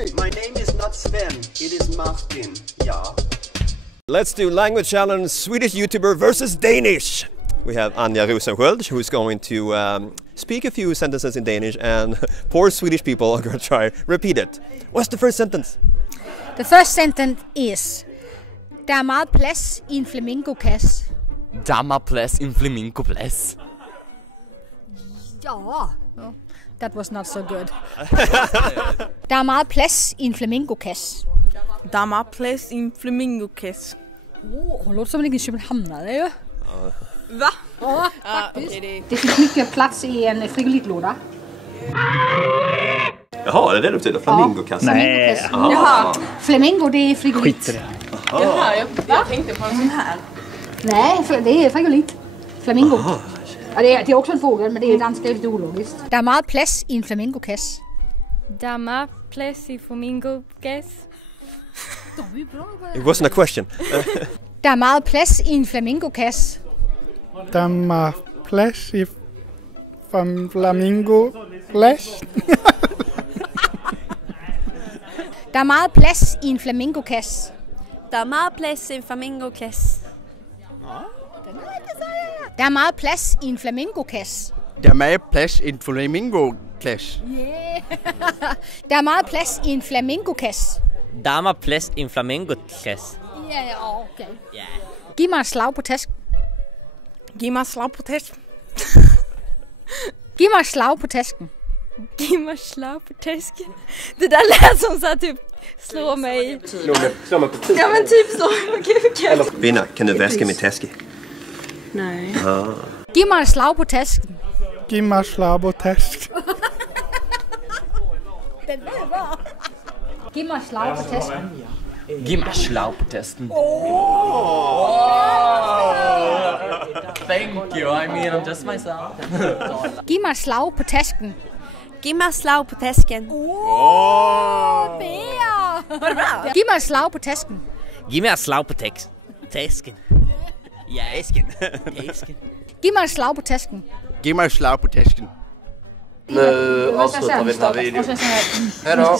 My name is not Sven, it is Martin. Yeah. Let's do language challenge Swedish YouTuber versus Danish. We have Anja Rosensköld who's going to speak a few sentences in Danish, and poor Swedish people are going to try repeat it. What's the first sentence? The first sentence is: Der er meget plads i en flamingokasse. Der er meget plads i en flamingoplads. Ja. Oh, that was not so good. Der er meget plads i en flamingokasse. Der er meget plads i en flamingokasse. Hun låter som en københavner, det er jo. Hvad? Faktisk. Det fik ikke plads i en frigolittlåda. Jaha, det är det du betyder? Flamingokasse? Nej. Jaha. Flamingo, det är frigolit. Jaha, jag tänkte på en sån här. Nej, det är frigolit. Flamingo. Og det er også en fågel, men det er dansk, det er lidt ulogisk. Der er meget plads i en flamingokasse. Der er meget plads i flamingokasse. It wasn't a question. Der er meget plads i en flamingokasse. Der er meget plads i flamingoplads. Der er meget plads i en flamingokasse. Der er meget plads i en flamingokasse. Der er meget plads i en flamingokasse. Der er meget plads i en flamingokasse. Der er meget plads i en flamingokasse. Der er meget plads i en flamingokasse. Ja, okay. Giv mig et slag på tasken. Giv mig slag på tasken. Giv mig et slag på tasken. Giv mig slag på tasken. Det der lät som så typ slår mig. Slå mig på tiden. Ja, men typ slår mig på kuken. Vinder, kan du vaske min taske? Nej. Giv mig et slag på tasken. Giv mig slag på tasken. Giv mig et slag på tasken. Giv mig slag på tasken. Thank you, I mean, I'm just myself. Giv mig et slag på tasken. Giv mig slag på tasken. Giv mig et slag på tasken. Giv mig et slag på tasken. Ja, tasken. Giv mig et slag på tasken. Giv mig slag på tasken. Nu avslutar vi den här videon. Hej då!